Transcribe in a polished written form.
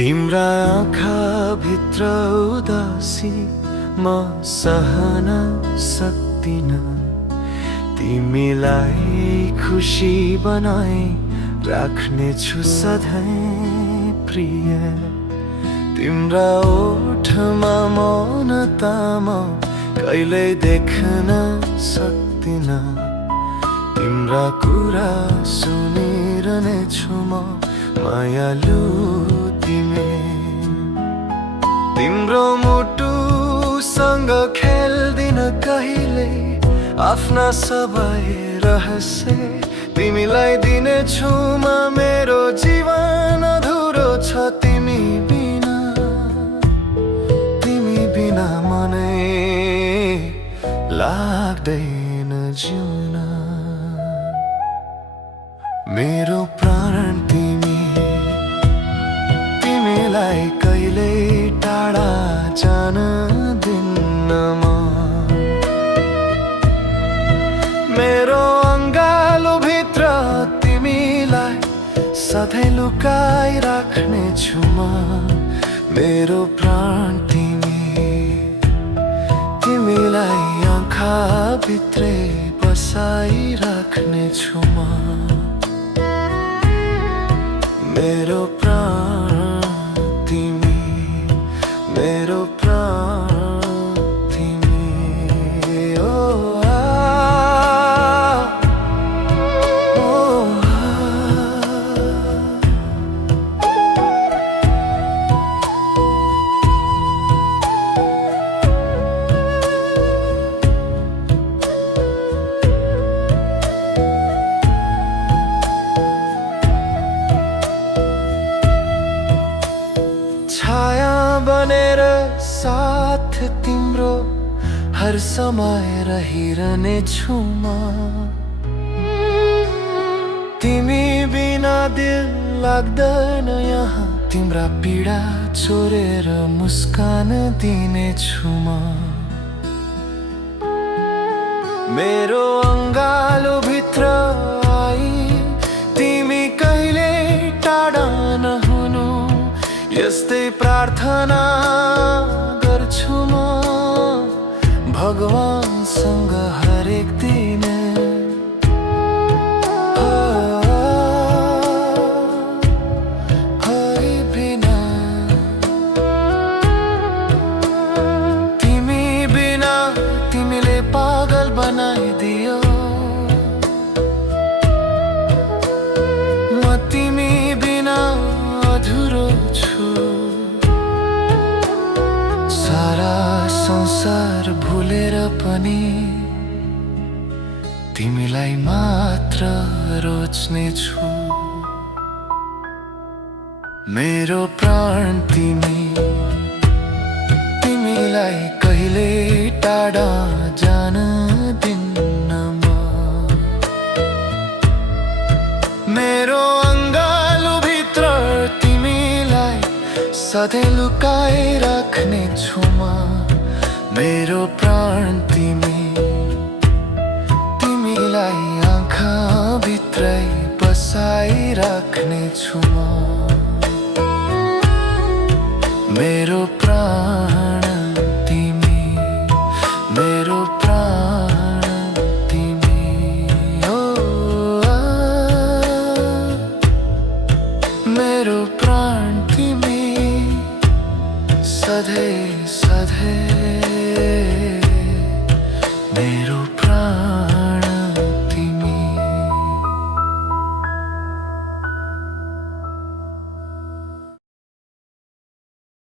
तिम्रा आँखा भित्र उदासी म सहन सक्दिन। तिमीलाई खुसी बनाई राख्नेछु सधैँ प्रिय। तिम्रा ओठमा मौनता म कहिल्यै देख्न सक्दिन। तिम्रा कुरा सुनिरहनेछु म मायालु तिमी। तिम्रो मुटुसँग खेल्दिन कहिले आफ्ना सबै रहस्य। तिमीलाई दिनेछु म मेरो जीवन अधुरो छ तिमी बिना। तिमी बिना मनै लाग्दैन जिउन। मेरो प्राण तिमी, तिमीलाई कहिले टाढा जान दिन्न म। मेरो अङ्गालो भित्र तिमीलाई सधैँ लुकाई राख्नेछु म। मेरो प्राण तिमी, तिमीलाई आँखा भित्रै बसाई राख्नेछु म। मेरो प्राण तिमी, मेरो प्राण तिमी। ओ छाया बनेर साथ तिम्रो हर समय रहिरहनेछु म। तिमी बिना दिल लाग्दैन यहाँ। तिम्रा पीडा चोरेर मुस्कान दिनेछु म। मेरो अङ्गालो भित्र आई तिमी कहिले टाढा नहुनु यस्तै प्रार्थना गर्छु म भगवानसँग हरेक दिन। है बिना, तिमी बिना तिमीले पागल बनाइदियो। म तिमी बिना अधुरो छु। सारा संसार भुलेर पनि तिमीलाई मात्र रोज्नेछु। मेरो प्राण तिमी, तिमीलाई कहिले टाढा जान दिन्न म। मेरो अङ्गालो भित्र तिमीलाई सधैँ लुकाई राख्नेछु म। मेरो प्राण तिमी, तिमीलाई आँखा भित्रै बसाई राख्नेछु म। मेरो